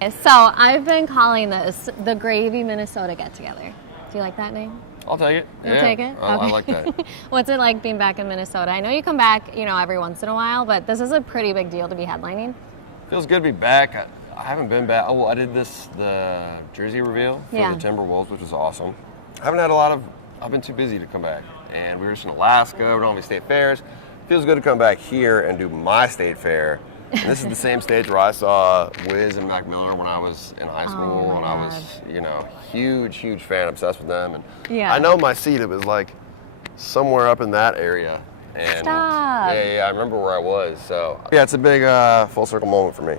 So I've been calling this the Gravy Minnesota Get Together. Do you like that name? I'll take it. You'll take it? I like that. What's it like being back in Minnesota? I know you come back, every once in a while, but this is a pretty big deal to be headlining. Feels good to be back. I haven't been back. Oh, well, I did the jersey reveal for the Timberwolves, which was awesome. I've been too busy to come back. And we were just in Alaska, we're doing all these state fairs. Feels good to come back here and do my state fair. And this is the same stage where I saw Wiz and Mac Miller when I was in high school, and I was, huge fan, obsessed with them. And I know my seat, it was like somewhere up in that area. And Stop. Yeah, I remember where I was. So yeah, it's a big full circle moment for me.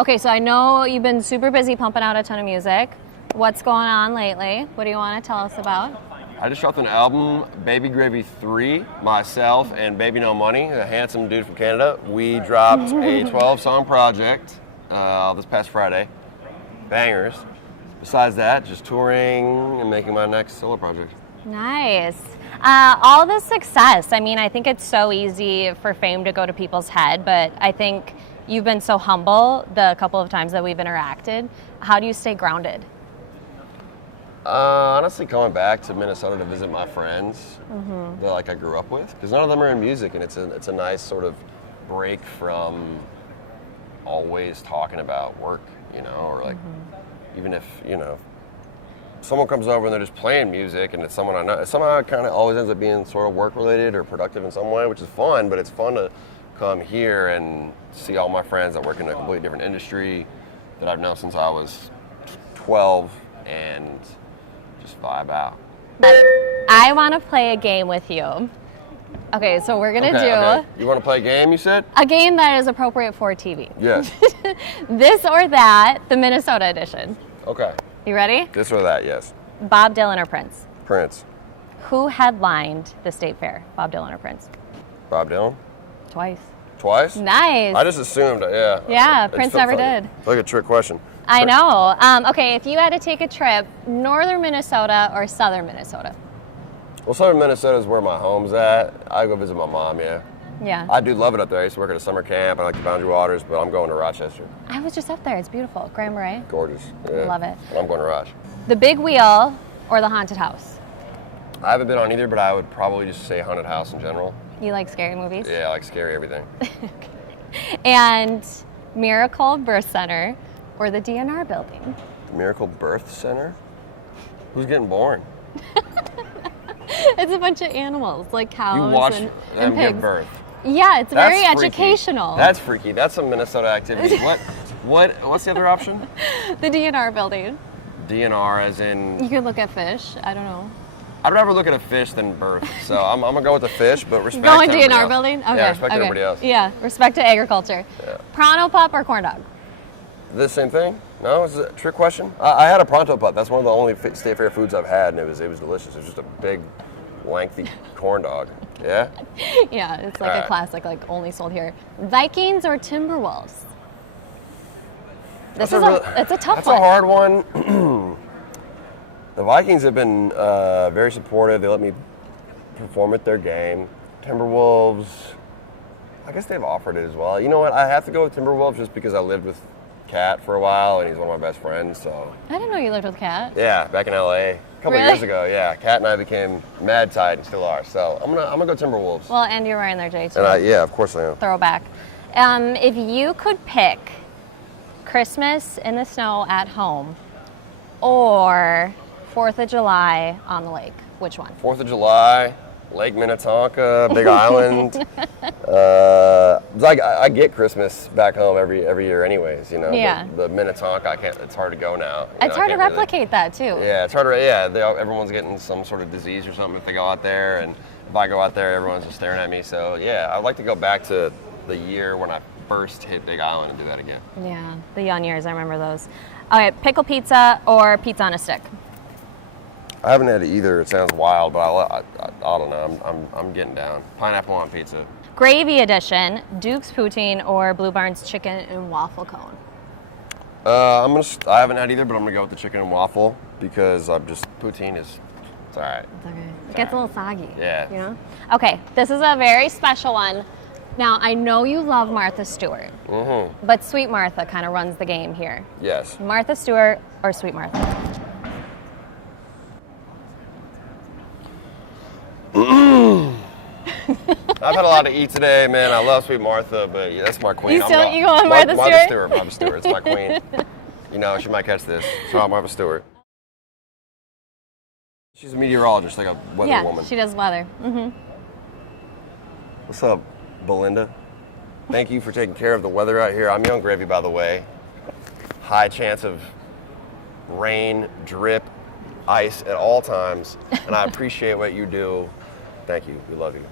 Okay, so I know you've been super busy pumping out a ton of music. What's going on lately? What do you want to tell us about? I just dropped an album, Baby Gravy 3, myself and Baby No Money, a handsome dude from Canada. We dropped a 12-song project this past Friday. Bangers. Besides that, just touring and making my next solo project. Nice. All this success, I think it's so easy for fame to go to people's head, but I think you've been so humble the couple of times that we've interacted. How do you stay grounded? Honestly, coming back to Minnesota to visit my friends that I grew up with, because none of them are in music, and it's a nice sort of break from always talking about work, or even if someone comes over and they're just playing music and it's someone I know, somehow it kind of always ends up being sort of work related or productive in some way, which is fun. But it's fun to come here and see all my friends that work in a completely different industry that I've known since I was 12 and just vibe out. I want to play a game with you. Okay, so we're going to do... Okay. You want to play a game, you said? A game that is appropriate for TV. Yes. This or that, the Minnesota edition. Okay. You ready? This or that, yes. Bob Dylan or Prince? Prince. Who headlined the state fair, Bob Dylan or Prince? Bob Dylan? Twice. Twice? Nice. I just assumed, yeah. Yeah, Prince never did. It's like a trick question. I know. Okay, if you had to take a trip, northern Minnesota or southern Minnesota? Well, southern Minnesota is where my home's at. I go visit my mom, yeah. Yeah. I do love it up there. I used to work at a summer camp. I like the Boundary Waters, but I'm going to Rochester. I was just up there. It's beautiful. Grand Marais. Gorgeous. Yeah. Love it. I'm going to Roch. The Big Wheel or the Haunted House? I haven't been on either, but I would probably just say Haunted House in general. You like scary movies? Yeah, I like scary everything. And Miracle Birth Center or the DNR building? The Miracle Birth Center? Who's getting born? It's a bunch of animals, like cows You watch and them pigs. give birth. Yeah, it's That's very freaky. educational. That's freaky. That's some Minnesota activity. What's the other option? The DNR building. DNR as in... You could look at fish. I don't know. I'd rather look at a fish than birth. So I'm going to go with the fish, but respect Going to everybody DNR else. building? Okay. Yeah, respect to everybody else. Yeah, respect to agriculture. Yeah. Pronto pup or corn dog? The same thing? No, is it a trick question? I had a Pronto Pup. That's one of the only state fair foods I've had, and it was delicious. It was just a big, lengthy corn dog. Yeah? Yeah, it's like a classic, like only sold here. Vikings or Timberwolves? It's a tough one. That's a hard one. The Vikings have been very supportive. They let me perform at their game. Timberwolves, I guess they've offered it as well. You know what? I have to go with Timberwolves just because I lived with Cat for a while, and he's one of my best friends. So I didn't know you lived with Cat. yeah, back in LA, a couple of years ago. Yeah, Cat and I became mad tight and still are. So I'm gonna go Timberwolves. Well, and you're wearing their J too. And yeah, of course I am. Throwback. If you could pick Christmas in the snow at home or 4th of July on the lake, which one? 4th of July, Lake Minnetonka, Big Island. I get Christmas back home every year anyways, Yeah. The Minnetonka, it's hard to go now. It's hard to replicate that too. Yeah, it's hard to, everyone's getting some sort of disease or something if they go out there, and if I go out there, everyone's just staring at me. So yeah, I'd like to go back to the year when I first hit Big Island and do that again. Yeah, the young years, I remember those. Okay, pickle pizza or pizza on a stick? I haven't had either. It sounds wild, but I don't know. I'm getting down. Pineapple on pizza. Gravy edition, Duke's Poutine or Blue Barn's chicken and waffle cone? I haven't had either, but I'm gonna go with the chicken and waffle because poutine is, it's all right. It's okay. It gets a little soggy. Yeah. You know? Okay, this is a very special one. Now, I know you love Martha Stewart, but Sweet Martha kind of runs the game here. Yes. Martha Stewart or Sweet Martha? I've had a lot to eat today, man. I love Sweet Martha, but yeah, that's my queen. You go on Martha Stewart? Martha Stewart, it's my queen. You know, she might catch this. So Martha Stewart. She's a meteorologist, like a weather woman. Yeah, she does weather. What's up, Belinda? Thank you for taking care of the weather out here. I'm Young Gravy, by the way. High chance of rain, drip, ice at all times, and I appreciate what you do. Thank you. We love you.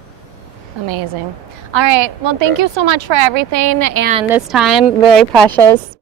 Amazing. All right. Well, thank you so much for everything, and this time, very precious.